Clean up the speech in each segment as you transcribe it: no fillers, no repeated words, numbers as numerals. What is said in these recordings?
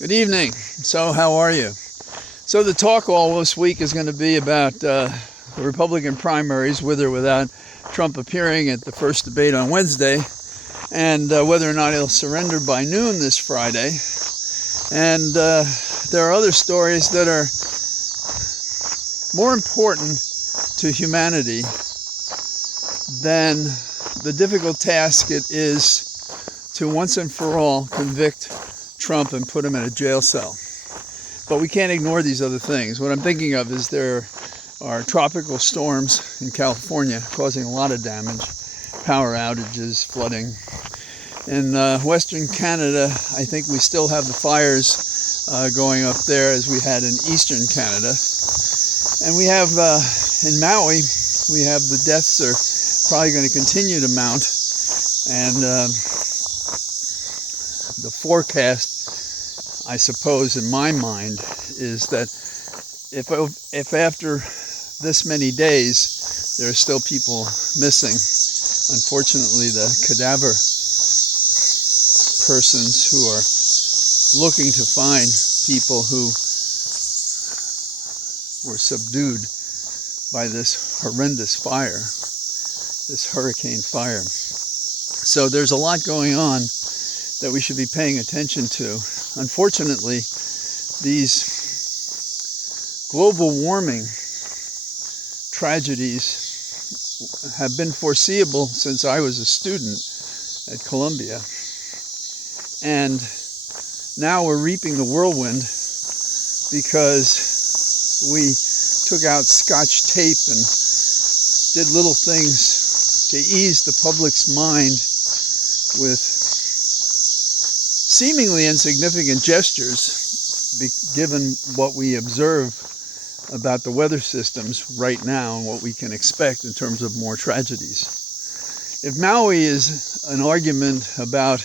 Good evening. So, how are you? So, the talk all this week is going to be about the Republican primaries, with or without Trump appearing at the first debate on Wednesday, and whether or not he'll surrender by noon this Friday. And there are other stories that are more important to humanity than the difficult task it is to once and for all convict Trump and put him in a jail cell. But we can't ignore these other things. What I'm thinking of is there are tropical storms in California causing a lot of damage, power outages, flooding. In Western Canada, I think we still have the fires going up there as we had in Eastern Canada. And we have in Maui, we have the deaths are probably going to continue to mount. And the forecast, I suppose, in my mind, is that if after this many days there are still people missing, unfortunately the cadaver persons who are looking to find people who were subdued by this horrendous fire, this hurricane fire. So there's a lot going on that we should be paying attention to. Unfortunately, these global warming tragedies have been foreseeable since I was a student at Columbia. And now we're reaping the whirlwind because we took out Scotch tape and did little things to ease the public's mind with seemingly insignificant gestures, given what we observe about the weather systems right now and what we can expect in terms of more tragedies. If Maui is an argument about,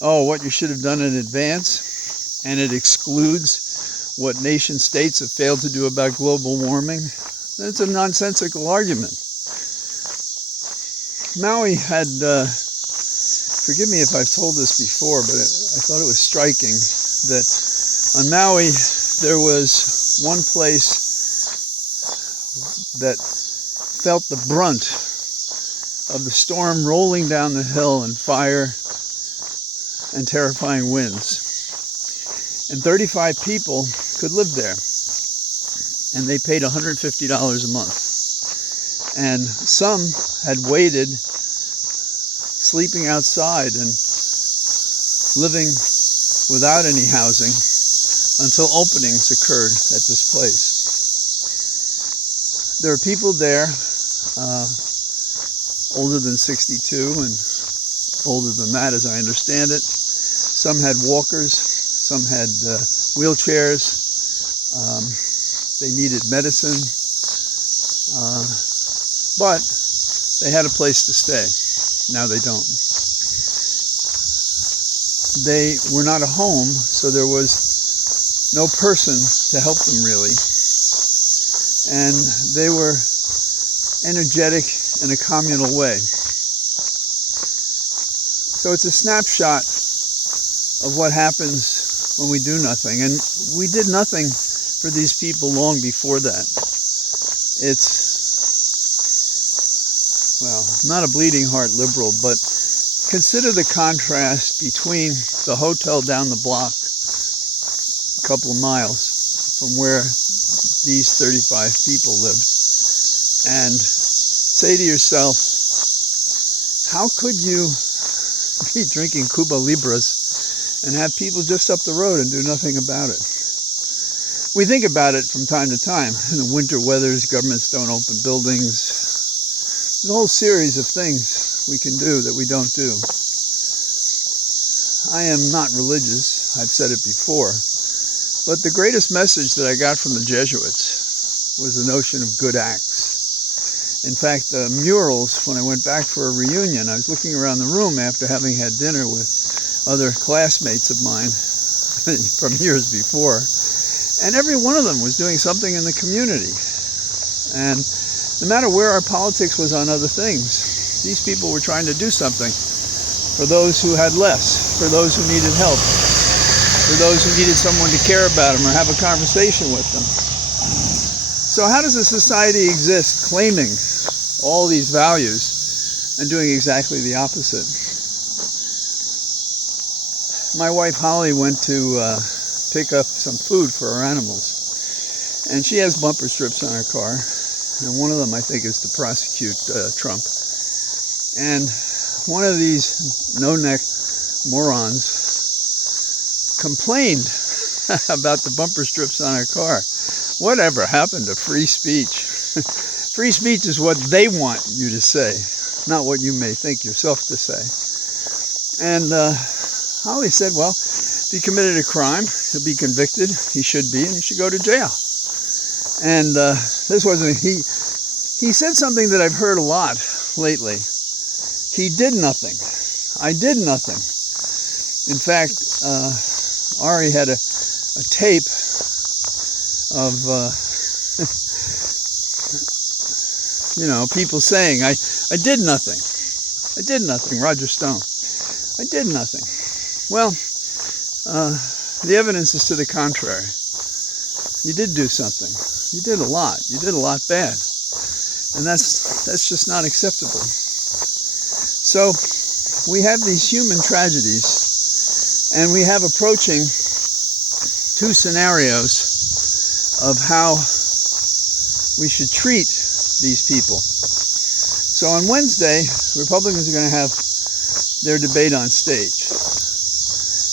what you should have done in advance, and it excludes what nation states have failed to do about global warming, then it's a nonsensical argument. Maui had forgive me if I've told this before, but I thought it was striking that on Maui there was one place that felt the brunt of the storm rolling down the hill and fire and terrifying winds. And 35 people could live there, and they paid $150 a month. And some had waited, sleeping outside and living without any housing until openings occurred at this place. There are people there older than 62 and older than that, as I understand it. Some had walkers, some had wheelchairs, they needed medicine, but they had a place to stay. Now they don't. They were not a home, so there was no person to help them really. And they were energetic in a communal way. So it's a snapshot of what happens when we do nothing. And we did nothing for these people long before that. It's I'm not a bleeding heart liberal, but consider the contrast between the hotel down the block, a couple of miles from where these 35 people lived, and say to yourself, how could you be drinking Cuba Libras and have people just up the road and do nothing about it? We think about it from time to time. In the winter weathers, governments don't open buildings. There's a whole series of things we can do that we don't do. I am not religious, I've said it before, but the greatest message that I got from the Jesuits was the notion of good acts. In fact, the murals, when I went back for a reunion, I was looking around the room after having had dinner with other classmates of mine from years before, and every one of them was doing something in the community. And no matter where our politics was on other things, these people were trying to do something for those who had less, for those who needed help, for for those who needed someone to care about them or have a conversation with them. So how does a society exist claiming all these values and doing exactly the opposite? My wife Holly went to pick up some food for our animals, and she has bumper strips on her car, and one of them I think is to prosecute Trump. And one of these no-neck morons complained about the bumper strips on her car. Whatever happened to free speech? Free speech is what they want you to say, not what you may think yourself to say. And Holly said, well, if he committed a crime, he'll be convicted, he should be, and he should go to jail. And this wasn't, he said something that I've heard a lot lately. He did nothing. I did nothing. In fact, Ari had a tape of, people saying, I did nothing. I did nothing, Roger Stone. I did nothing. Well, the evidence is to the contrary. You did do something. You did a lot. You did a lot bad. And that's just not acceptable. So we have these human tragedies, and we have approaching two scenarios of how we should treat these people. So on Wednesday, Republicans are going to have their debate on stage.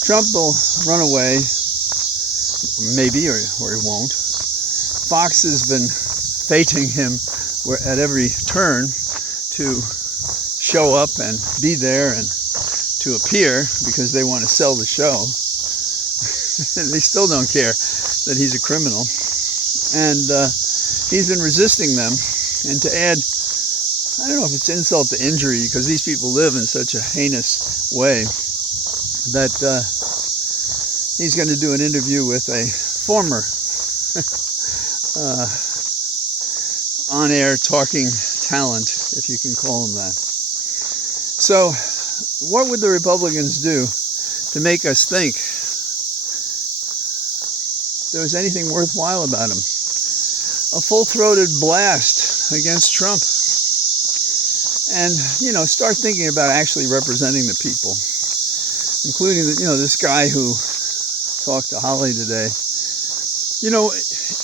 Trump will run away, maybe, or he won't. Fox has been fating him at every turn to show up and be there and to appear because they want to sell the show. They still don't care that he's a criminal. And he's been resisting them. And to add, I don't know if it's insult to injury, because these people live in such a heinous way, that he's going to do an interview with a former on-air talking talent, if you can call him that. So what would the Republicans do to make us think there was anything worthwhile about him? A full-throated blast against Trump. And, start thinking about actually representing the people, including, this guy who talked to Holly today.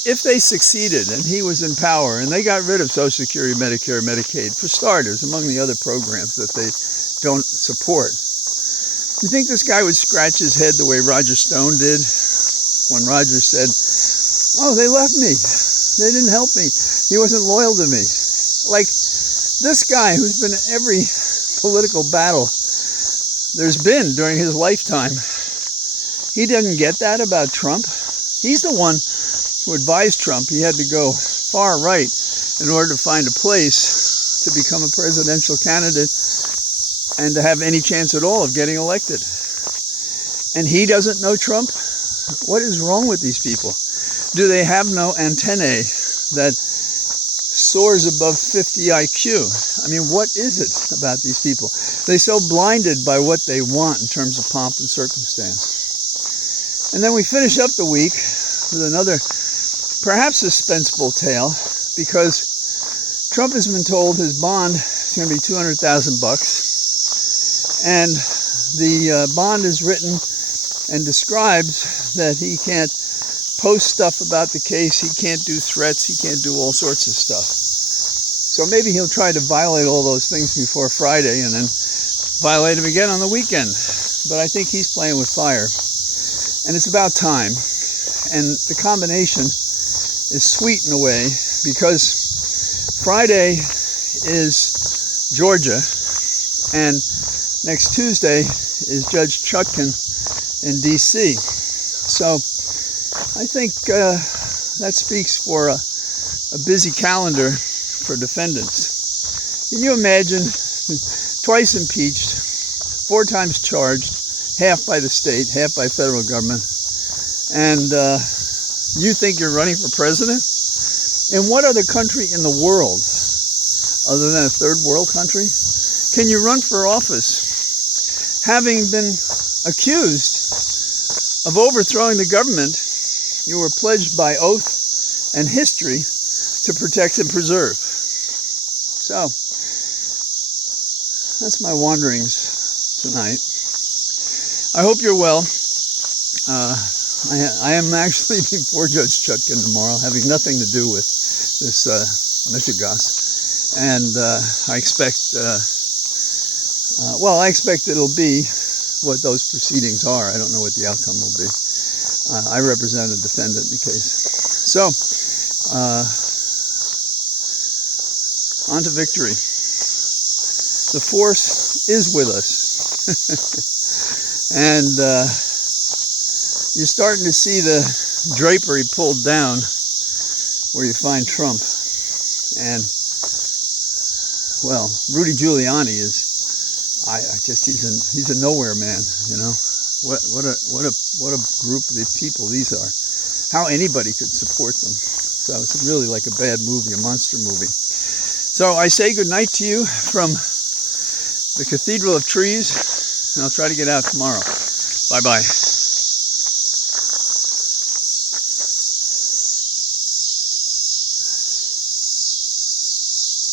If they succeeded and he was in power and they got rid of Social Security, Medicare, Medicaid, for starters, among the other programs that they don't support, you think this guy would scratch his head the way Roger Stone did when Roger said, oh, they left me. They didn't help me. He wasn't loyal to me. Like, this guy who's been in every political battle there's been during his lifetime, he doesn't get that about Trump. He's the one who advised Trump he had to go far right in order to find a place to become a presidential candidate and to have any chance at all of getting elected. And he doesn't know Trump? What is wrong with these people? Do they have no antennae that soars above 50 IQ? I mean, what is it about these people? They're so blinded by what they want in terms of pomp and circumstance. And then we finish up the week with another, perhaps suspenseful tale, because Trump has been told his bond is going to be $200,000, and the bond is written and describes that he can't post stuff about the case, he can't do threats, he can't do all sorts of stuff. So maybe he'll try to violate all those things before Friday and then violate them again on the weekend. But I think he's playing with fire. And it's about time. And the combination is sweet in a way, because Friday is Georgia, and next Tuesday is Judge Chutkan in D.C. So I think that speaks for a busy calendar for defendants. Can you imagine, twice impeached, 4 times charged, half by the state, half by federal government, and you think you're running for president? In what other country in the world, other than a third world country, can you run for office having been accused of overthrowing the government you were pledged by oath and history to protect and preserve. So, that's my wanderings tonight. I hope you're well. I am actually before Judge Chutkin tomorrow, having nothing to do with this Michigas. And I expect, I expect it'll be what those proceedings are. I don't know what the outcome will be. I represent a defendant in the case. So, on to victory. The force is with us. And you're starting to see the drapery pulled down where you find Trump. And, well, Rudy Giuliani is, he's a nowhere man, you know. What a group of the people these are. How anybody could support them. So it's really like a bad movie, a monster movie. So I say good night to you from the Cathedral of Trees, and I'll try to get out tomorrow. Bye-bye.